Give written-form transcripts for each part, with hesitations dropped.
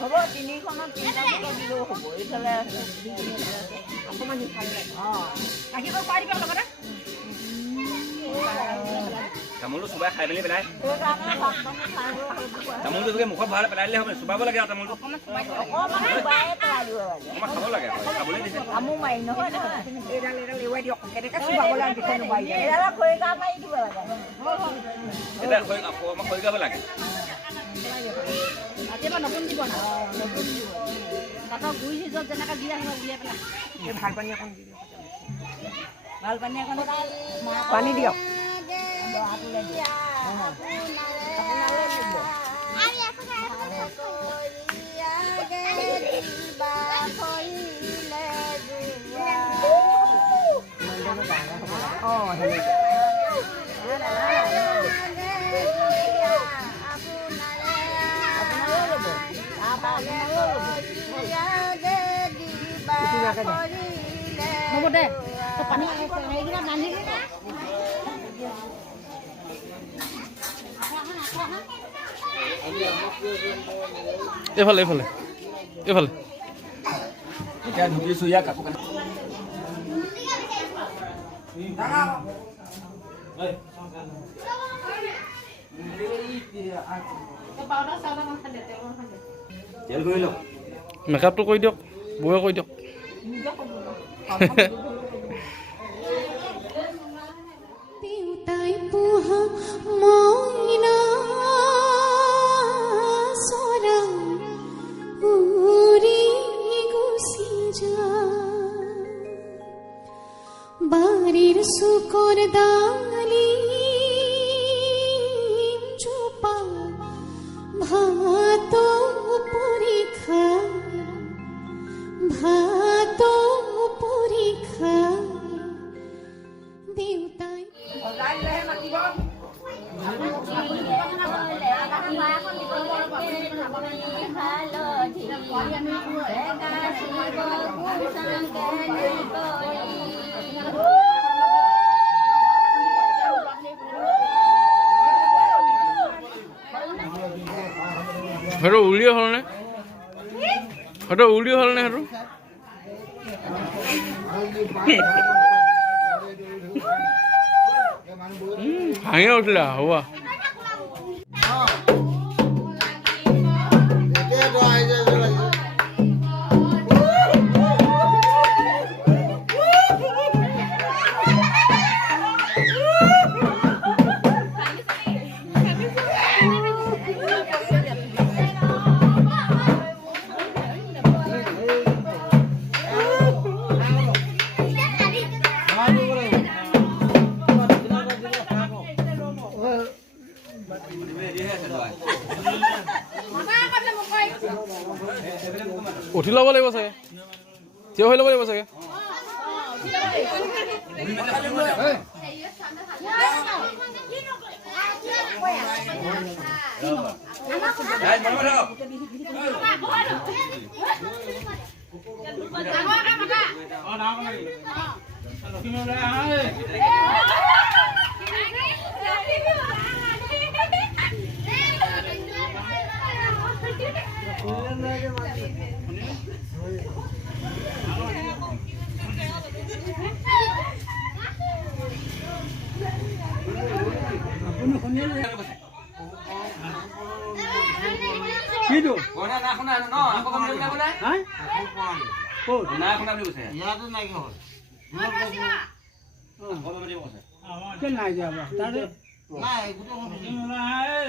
হ'ব তিনিখনত তিনিটা দিলেও হ'ব এইফালে অকণমান ইফালে আহিব পাৰিব লগতে তামোলটো চুবাই খাই মেলি পেলাই তামোলটো যদি মুখত ভৰাই পেলাই দিলে হ'ব চুবাব লাগে আৰু তামোলটো অকণমান খাব লাগে খাবলৈ দিছে তামোল মাৰি নহয় এইডাল এৰুৱাই দিয়ক কেনেকৈ চুবাব লাগে এইডালত খৰিকা মাৰি দিব লাগে এতিয়া অকণমান খৰি গাব লাগে ৰাতিপুৱা নতুন দিব না তাতৰ গুৰি সিজত যেনেকৈ দি আহিব উলিয়াই পেলাই এই ভাল পানী অকণ দি দিয়ক ভাল পানী অকণ পানী দিয়ক হ'ব দে পানী এইফালে এইফালে এইফালে এতিয়া ধুতিছোঁ ইয়াক কাপোৰ কানি তেল কৰি লওক মেকআপটো কৰি দিয়ক বৌয়ে কৰি দিয়ক দেউতাই পোহা মইনা চৰা উৰি গুচি যায় বাৰীৰ চুকৰ ডালি জোপা ভাত পৰীক্ষা ভাত পৰীক্ষা দেউতাই সেইটো উলিয়ে হ'লনে সেইটো উলিয়ে হ'লনে সেইটো ভাঙি উঠিলে হ'ব উঠি ল'ব লাগিব চাগে থিয় হৈ ল'ব লাগিব চাগে কিটো কোনা না কোনা ন আকো কম লাগা কোনা হ্যাঁ কো না কোনা বুলি কৈছে ইয়াতো নাই কি হ'ল কবে বলি কৈছে কে নাই যাব তারে নাই গুটো নাই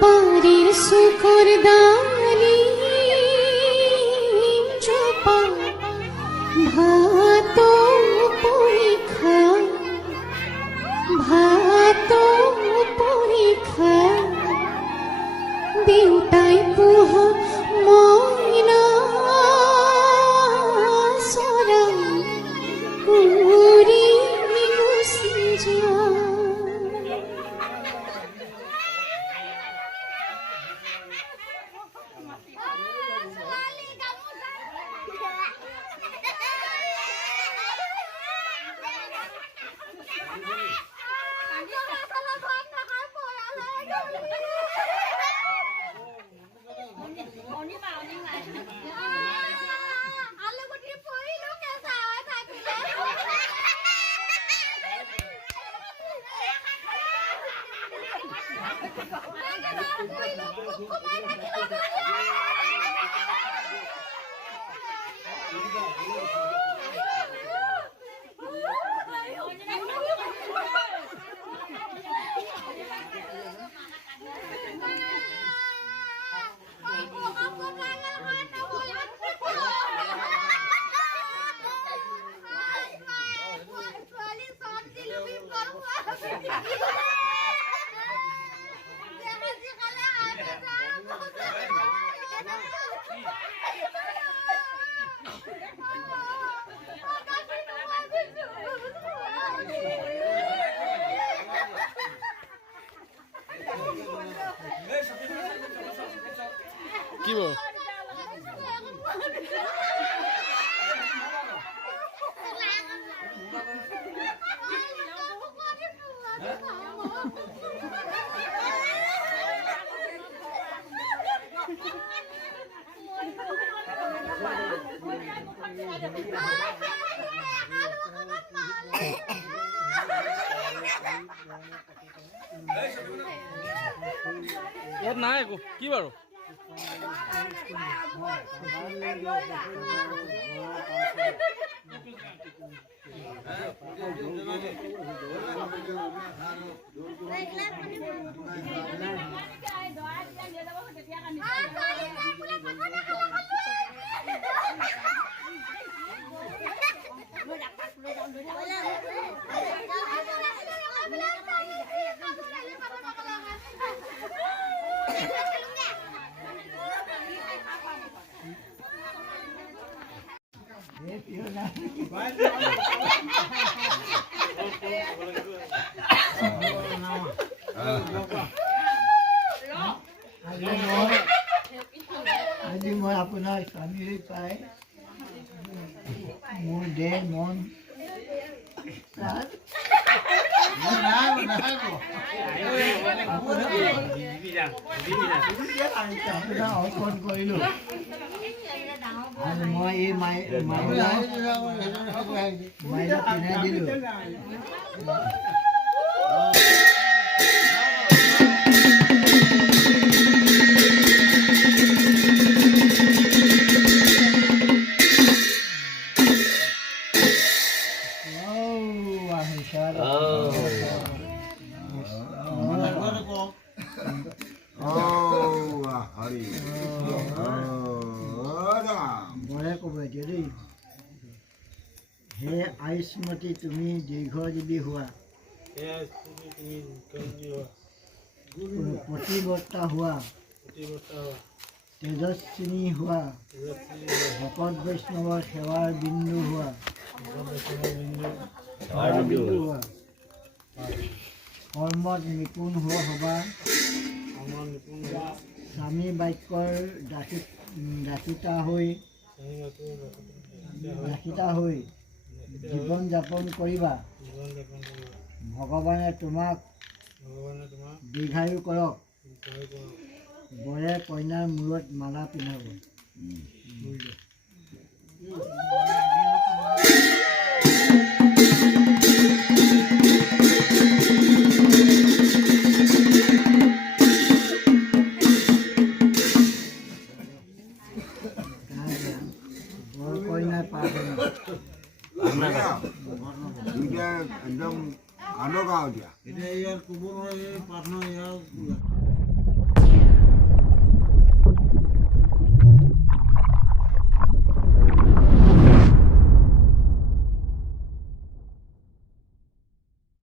বাড়ির সুখর ডালি চোপা ভাত পরীক্ষা ভাত পরীক্ষা দেউতাই পোহা কি বাৰু ইয়াত নাই একো কি বাৰু আজি মই আপোনাৰ স্বামী পাই মোৰ দেহ মন আপোনাৰ অৰ্পণ কৰিলোঁ আৰু মই এই মাইনা পিন্ধাই দিলোঁ বৰে ক'ব এতিয়া দেই হে আয়ুষ্মতী তুমি দীৰ্ঘজীৱী হোৱা প্ৰতিবৰ্তা হোৱা তেজস্বিনী হোৱা ভকত বৈষ্ণৱৰ সেৱাৰ বিন্দু হোৱা কৰ্মত নিপুণ হবা স্বামী বাক্যৰ দাসিতা হৈ জীৱন যাপন কৰিবা ভগৱানে তোমাক দীৰ্ঘায়ু কৰক বৰে কইনাৰ মূৰত মালা পিন্ধাব একদম কান্দৰ গাঁও এতিয়া ইয়াৰ কোবৰ প্ৰাৰ্থনা ইয়াৰ